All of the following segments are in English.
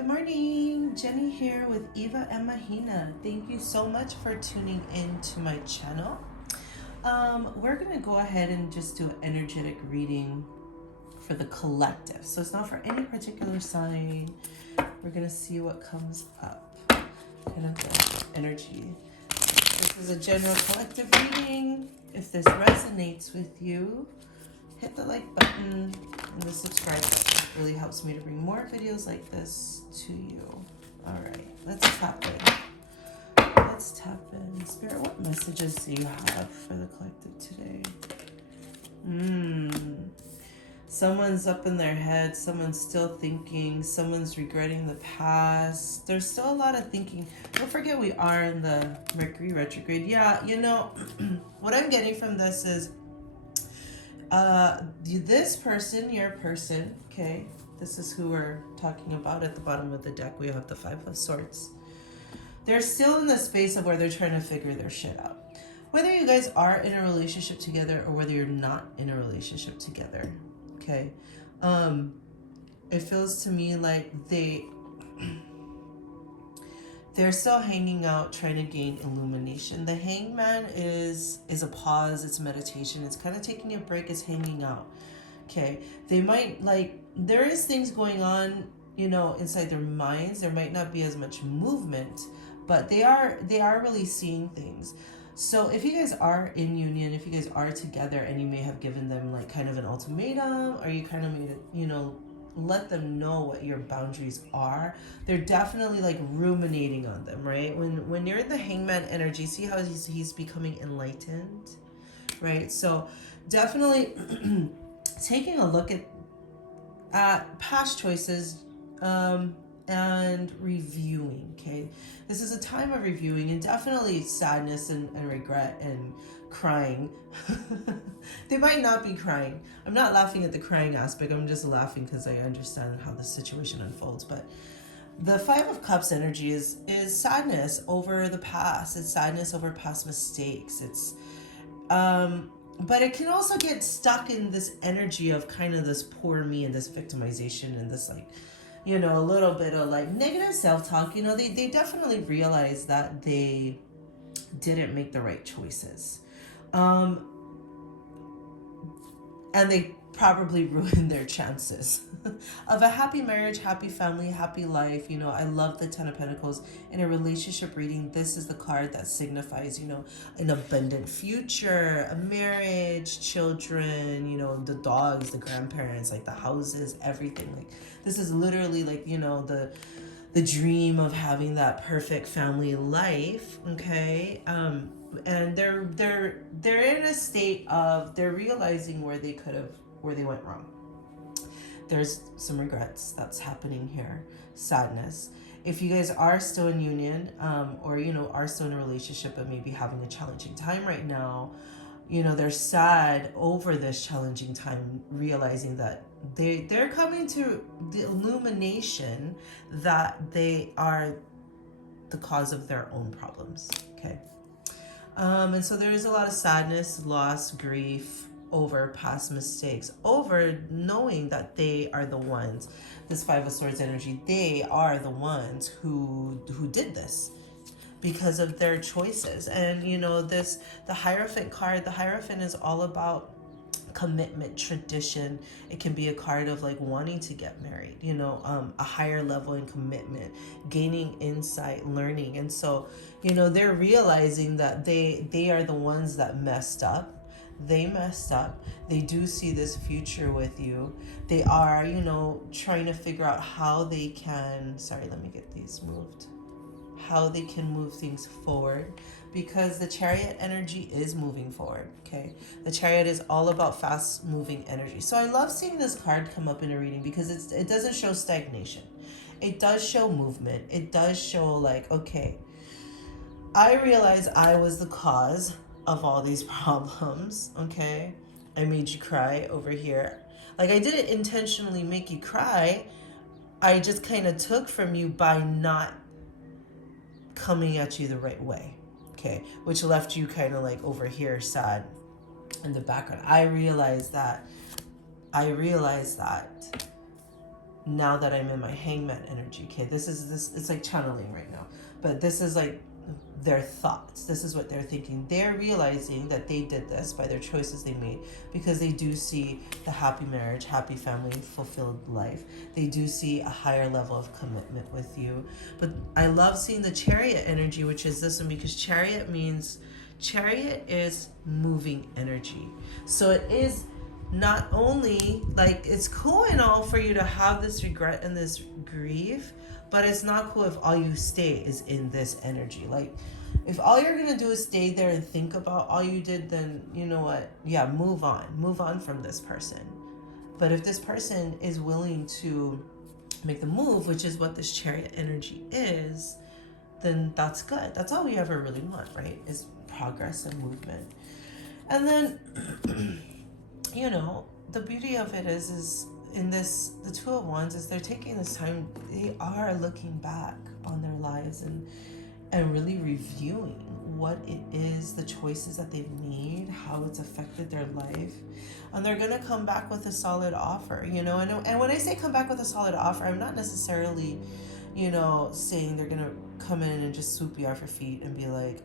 Good morning, Jenny here with Eva and Mahina. Thank you so much for tuning in to my channel. We're gonna go ahead and just do an energetic reading for the collective. So it's not for any particular sign. We're gonna see what comes up. Kind of the energy. This is a general collective reading. If this resonates with you, hit the like button and the subscribe button. It really helps me to bring more videos like this to you. All right, let's tap in. Let's tap in. Spirit, what messages do you have for the collective today? Someone's up in their head. Someone's still thinking. Someone's regretting the past. There's still a lot of thinking. Don't forget we are in the Mercury retrograde. Yeah, you know, what I'm getting from this is this person, your person, okay, this is who we're talking about. At the bottom of the deck we have the Five of Swords. They're still in the space of where they're trying to figure their shit out, whether you guys are in a relationship together or whether you're not in a relationship together. Okay, it feels to me like they're still hanging out, trying to gain illumination. The Hangman is a pause, it's meditation, it's kind of taking a break, it's hanging out. Okay, they might, like, there is things going on, you know, inside their minds. There might not be as much movement, but they are really seeing things. So if you guys are in union, if you guys are together and you may have given them like kind of an ultimatum, or you kind of made it, you know, let them know what your boundaries are, they're definitely like ruminating on them, right? When you're in the Hangman energy, see how he's becoming enlightened, right? So definitely taking a look at past choices, and reviewing. Okay, this is a time of reviewing, and definitely sadness and regret and crying. They might not be crying. I'm not laughing at the crying aspect. I'm just laughing because I understand how the situation unfolds. But the Five of Cups energy is sadness over the past. It's sadness over past mistakes. It's but it can also get stuck in this energy of kind of this poor me and this victimization and this, like, you know, a little bit of like negative self-talk. You know, they definitely realize that they didn't make the right choices. And they probably ruined their chances of a happy marriage, happy family, happy life. You know, I love the Ten of Pentacles in a relationship reading. This is the card that signifies, you know, an abundant future, a marriage, children, you know, the dogs, the grandparents, like the houses, everything. Like, this is literally like, you know, the dream of having that perfect family life. Okay. And they're in a state of, they're realizing where they went wrong. There's some regrets that's happening here, sadness. If you guys are still in union, or, you know, are still in a relationship but maybe having a challenging time right now, you know, they're sad over this challenging time, realizing that they're coming to the illumination that they are the cause of their own problems. Okay. And so there is a lot of sadness, loss, grief over past mistakes, over knowing that they are the ones, this Five of Swords energy, they are the ones who did this because of their choices. And, you know, the Hierophant card, the Hierophant is all about commitment, tradition. It can be a card of like wanting to get married, you know, a higher level in commitment, gaining insight, learning. And so, you know, they're realizing that they are the ones that messed up. They messed up. They do see this future with you. They are, you know, trying to figure out how they can, sorry, let me get these moved, how they can move things forward, because the Chariot energy is moving forward. Okay, the Chariot is all about fast moving energy. So I love seeing this card come up in a reading because it doesn't show stagnation. It does show movement. It does show like, okay, I realize I was the cause of all these problems. Okay, I made you cry over here. Like, I didn't intentionally make you cry. I just kind of took from you by not coming at you the right way. Okay, which left you kind of like over here sad in the background. I realized that now that I'm in my hangman energy. Okay, this it's like channeling right now, but this is like their thoughts. This is what they're thinking. They're realizing that they did this by their choices they made, because they do see the happy marriage, happy family, fulfilled life. They do see a higher level of commitment with you. But I love seeing the chariot energy, which is this one, because chariot is moving energy. So it is not only like, it's cool and all for you to have this regret and this grief, but it's not cool if all you stay is in this energy. Like, if all you're gonna do is stay there and think about all you did, then you know what? Yeah, move on from this person. But if this person is willing to make the move, which is what this chariot energy is, then that's good. That's all we ever really want, right? Is progress and movement. And then the beauty of it is in this, the Two of Wands, is they're taking this time, they are looking back on their lives and really reviewing what it is, the choices that they've made, how it's affected their life. And they're going to come back with a solid offer, and when I say come back with a solid offer, I'm not necessarily, saying they're going to come in and just swoop you off your feet and be like,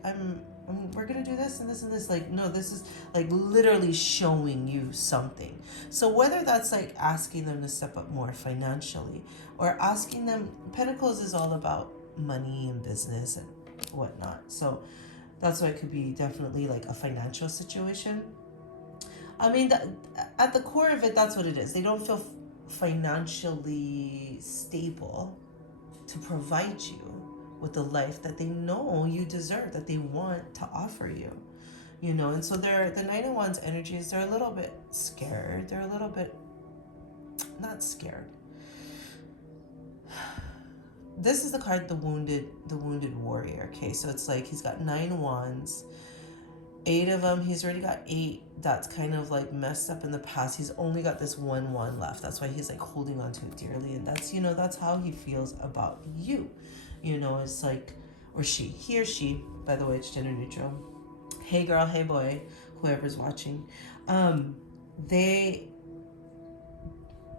we're gonna do this and this and this. Like, no, this is like literally showing you something. So whether that's like asking them to step up more financially, or asking them, Pentacles is all about money and business and whatnot. So that's why it could be definitely like a financial situation. I mean, at the core of it, that's what it is. They don't feel financially stable to provide you with the life that they know you deserve, that they want to offer you, and so the Knight of Wands energies, they're a little bit scared. They're a little bit not scared. This is the card, the wounded warrior. Okay, so it's like he's got 9 wands, 8 of them. He's already got 8 that's kind of like messed up in the past. He's only got this one left. That's why he's like holding on to it dearly, and that's how he feels about you. It's like, or she, he or she, by the way, it's gender neutral. Hey girl, hey boy, whoever's watching.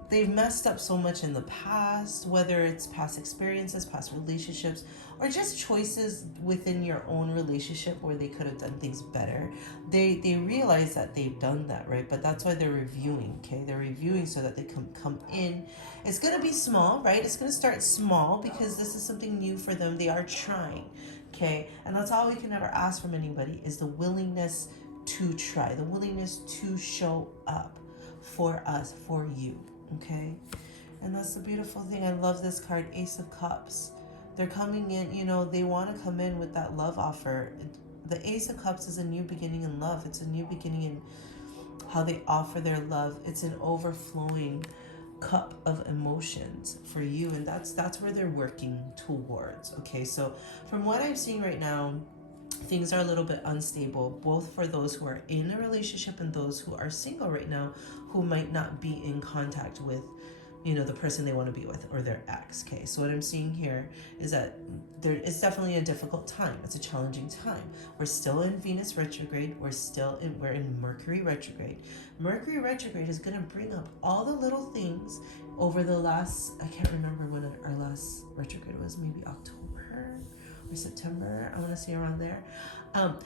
They've messed up so much in the past, whether it's past experiences, past relationships, or just choices within your own relationship where they could have done things better. They realize that they've done that, right? But that's why they're reviewing, okay? They're reviewing so that they can come in. It's going to be small, right? It's going to start small because this is something new for them. They are trying, okay? And that's all we can ever ask from anybody, is the willingness to try, the willingness to show up for us, for you. Okay, and that's the beautiful thing. I love this card, Ace of Cups. They're coming in, they want to come in with that love offer. The Ace of Cups is a new beginning in love. It's a new beginning in how they offer their love. It's an overflowing cup of emotions for you, and that's where they're working towards. Okay, so from what I'm seeing right now, things are a little bit unstable, both for those who are in a relationship and those who are single right now, who might not be in contact with, the person they want to be with, or their ex. Okay, so what I'm seeing here is that it's definitely a difficult time. It's a challenging time. We're still in Venus retrograde. We're in Mercury retrograde. Mercury retrograde is going to bring up all the little things over the last, I can't remember when our last retrograde was, maybe October or September. I want to say around there.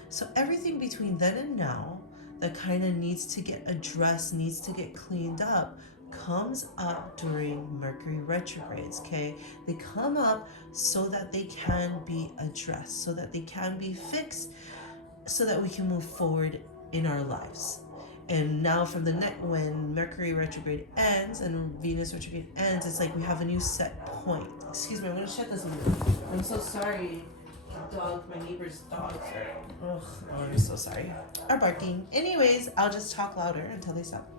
So everything between then and now that kind of needs to get addressed, needs to get cleaned up, comes up during Mercury retrogrades. Okay, they come up so that they can be addressed, so that they can be fixed, so that we can move forward in our lives. And now from the next, when Mercury retrograde ends and Venus retrograde ends, it's like we have a new set point. Excuse me, I'm gonna shut this window. I'm so sorry. My neighbor's dogs I'm so sorry, are barking. Anyways, I'll just talk louder until they stop.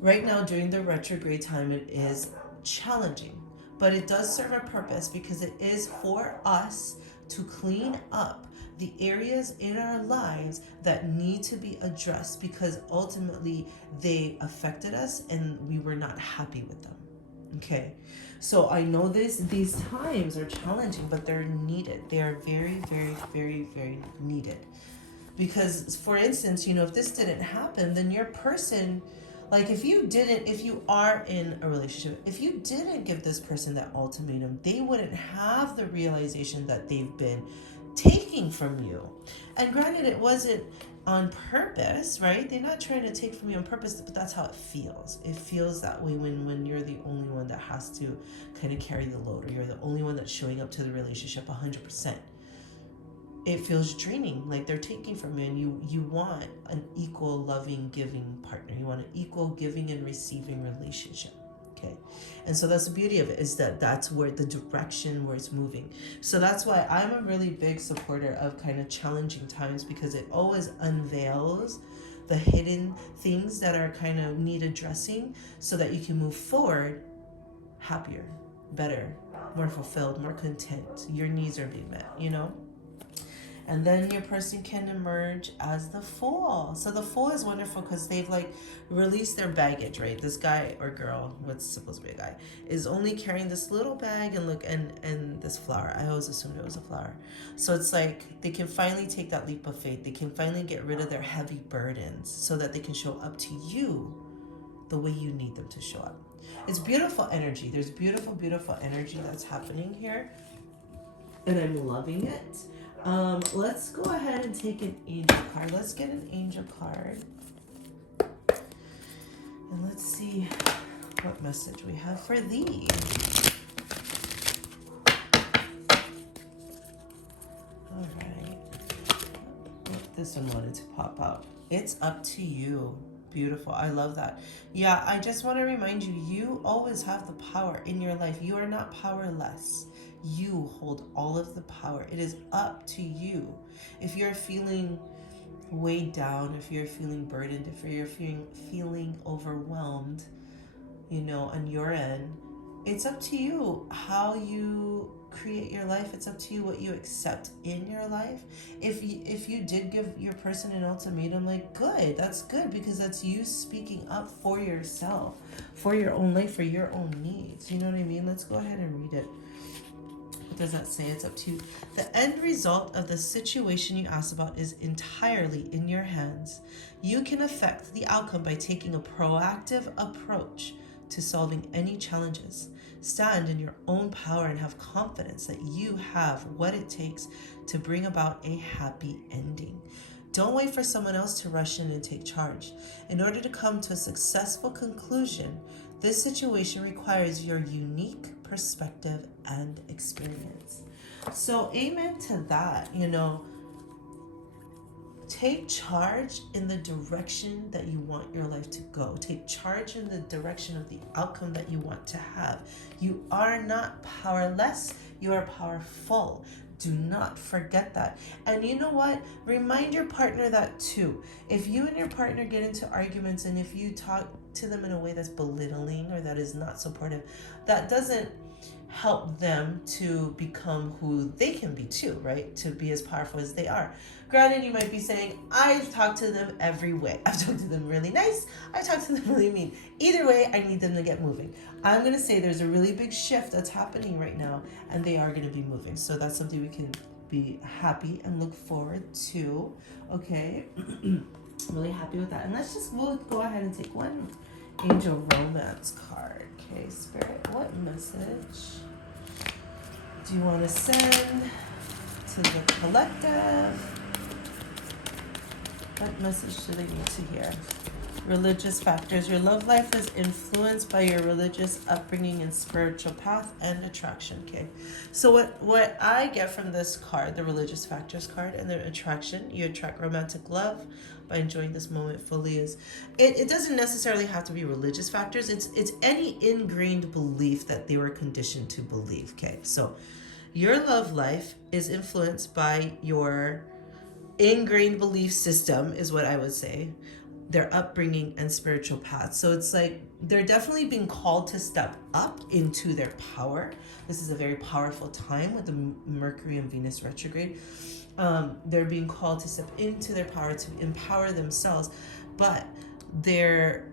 Right now during the retrograde time, it is challenging, but it does serve a purpose, because it is for us to clean up the areas in our lives that need to be addressed, because ultimately they affected us and we were not happy with them. Okay, so I know these times are challenging, but they're needed. They are very, very, very, very needed. Because, for instance, if this didn't happen, then your person, Like if you are in a relationship, if you didn't give this person that ultimatum, they wouldn't have the realization that they've been taking from you. And granted, it wasn't on purpose, right? They're not trying to take from you on purpose, but that's how it feels. It feels that way when you're the only one that has to kind of carry the load, or you're the only one that's showing up to the relationship 100%. It feels draining, like they're taking from you, and you want an equal, loving, giving partner. You want an equal giving and receiving relationship. Okay, and so that's the beauty of it, is that that's where the direction where it's moving. So that's why I'm a really big supporter of kind of challenging times, because it always unveils the hidden things that are kind of need addressing, so that you can move forward happier, better, more fulfilled, more content. Your needs are being met, you know. And then your person can emerge as the Fool. So the Fool is wonderful because they've like released their baggage, right? This guy or girl, what's supposed to be a guy, is only carrying this little bag and this flower. I always assumed it was a flower. So it's like they can finally take that leap of faith. They can finally get rid of their heavy burdens so that they can show up to you the way you need them to show up. It's beautiful energy. There's beautiful, beautiful energy that's happening here. And I'm loving it. Let's go ahead and take an angel card. Let's get an angel card. And let's see what message we have for thee. All right. This one wanted to pop out. It's up to you. Beautiful. I love that. Yeah, I just want to remind you, you always have the power in your life. You are not powerless. You hold all of the power. It is up to you. If you're feeling weighed down, if you're feeling burdened, if you're feeling overwhelmed, you know, on your end, it's up to you how you create your life. It's up to you what you accept in your life. If you did give your person an ultimatum, like, good, that's good, because that's you speaking up for yourself, for your own life, for your own needs. You know what I mean? Let's go ahead and read it. What does that say? It's up to you. The end result of the situation you asked about is entirely in your hands. You can affect the outcome by taking a proactive approach to solving any challenges. Stand in your own power and have confidence that you have what it takes to bring about a happy ending. Don't wait for someone else to rush in and take charge. In order to come to a successful conclusion, this situation requires your unique perspective and experience. So amen to that. You know, take charge in the direction that you want your life to go. Take charge in the direction of the outcome that you want to have. You are not powerless. You are powerful. Do not forget that. And you know what? Remind your partner that too. If you and your partner get into arguments, and if you talk to them in a way that's belittling or that is not supportive, that doesn't help them to become who they can be too, right? To be as powerful as they are. Granted, you might be saying, I've talked to them every way. I've talked to them really nice. I've talked to them really mean. Either way, I need them to get moving. I'm going to say there's a really big shift that's happening right now, and they are going to be moving. So that's something we can be happy and look forward to. Okay. Really happy with that. And we'll go ahead and take one angel romance card. Okay, Spirit, what message do you want to send to the collective? What message do they need to hear? Religious factors. Your love life is influenced by your religious upbringing and spiritual path and attraction. Okay, so what I get from this card, the religious factors card, and the attraction, you attract romantic love by enjoying this moment fully. Is it doesn't necessarily have to be religious factors. It's any ingrained belief that they were conditioned to believe. Okay, so your love life is influenced by your ingrained belief system, is what I would say, their upbringing and spiritual path. So it's like they're definitely being called to step up into their power. This is a very powerful time with the Mercury and Venus retrograde. They're being called to step into their power, to empower themselves, but their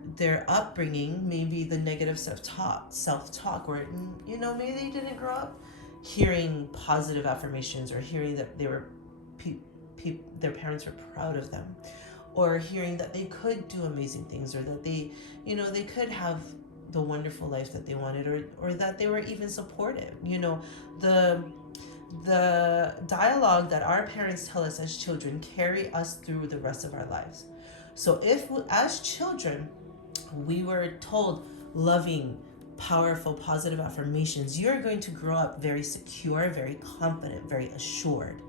upbringing, maybe the negative self-talk, where, you know, maybe they didn't grow up hearing positive affirmations or hearing that they were their parents were proud of them, or hearing that they could do amazing things, or that they, they could have the wonderful life that they wanted, or that they were even supported. The dialogue that our parents tell us as children carry us through the rest of our lives. So if as children we were told loving, powerful, positive affirmations, you're going to grow up very secure, very confident, very assured.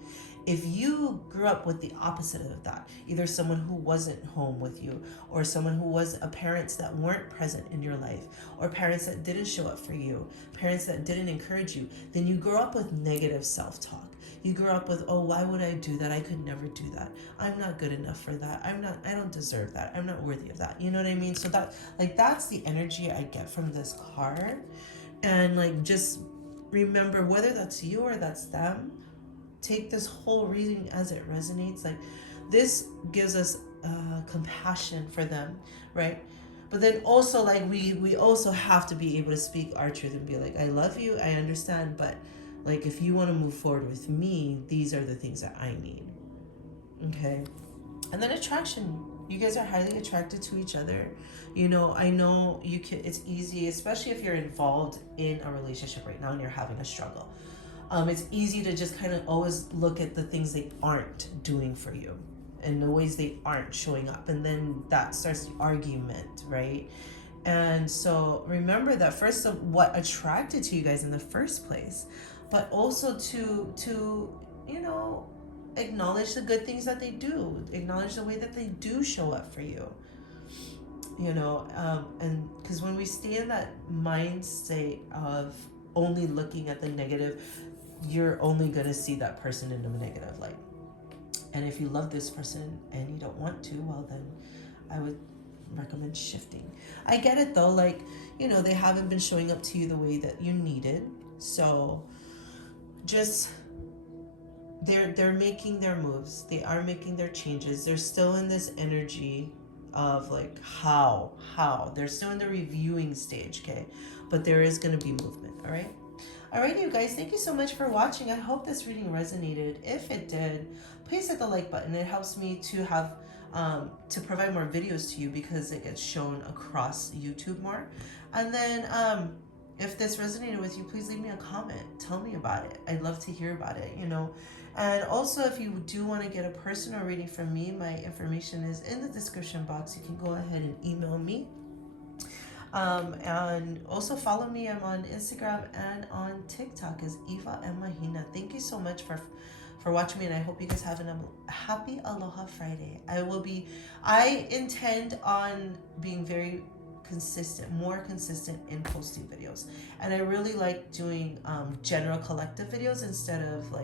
If you grew up with the opposite of that, either someone who wasn't home with you, or someone who was a parents that weren't present in your life, or parents that didn't show up for you, parents that didn't encourage you, then you grow up with negative self-talk. You grew up with, oh, why would I do that? I could never do that. I'm not good enough for that. I don't deserve that. I'm not worthy of that. You know what I mean? So that's the energy I get from this card. And just remember, whether that's you or that's them, take this whole reading as it resonates. This gives us compassion for them, right? But then also, we also have to be able to speak our truth and be like, I love you, I understand, but if you want to move forward with me, these are the things that I need. Okay. And then attraction. You guys are highly attracted to each other. I know it's easy, especially if you're involved in a relationship right now and you're having a struggle. It's easy to just kind of always look at the things they aren't doing for you and the ways they aren't showing up. And then that starts the argument, right? And so remember that first of what attracted to you guys in the first place, but also to acknowledge the good things that they do, acknowledge the way that they do show up for you. And because when we stay in that mind state of only looking at the negative, you're only going to see that person in a negative light. And if you love this person and you don't want to, well, then I would recommend shifting. I get it though, they haven't been showing up to you the way that you needed. So just they're making their moves. They are making their changes. They're still in this energy of how they're still in the reviewing stage, okay? But there is going to be movement. All right, you guys, thank you so much for watching. I hope this reading resonated. If it did, please hit the like button. It helps me to have to provide more videos to you because it gets shown across YouTube more. And then if this resonated with you, please leave me a comment. Tell me about it. I'd love to hear about it, And also, if you do want to get a personal reading from me, my information is in the description box. You can go ahead and email me. And also follow me. I'm on Instagram and on TikTok as Eva and Mahina. Thank you so much for watching me, and I hope you guys have a happy Aloha Friday. I intend on being very more consistent in posting videos, and I really like doing general collective videos instead of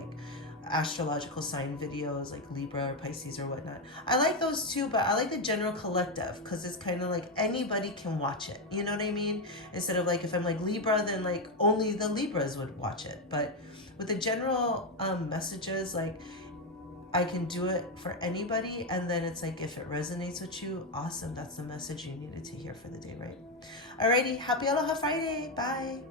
astrological sign videos like Libra or Pisces or whatnot. I like those too, but I like the general collective because it's kind of anybody can watch it. You know what I mean? Instead of if I'm Libra, then only the Libras would watch it. But with the general messages, I can do it for anybody, and then it's if it resonates with you, awesome. That's the message you needed to hear for the day, right? Alrighty, happy Aloha Friday. Bye.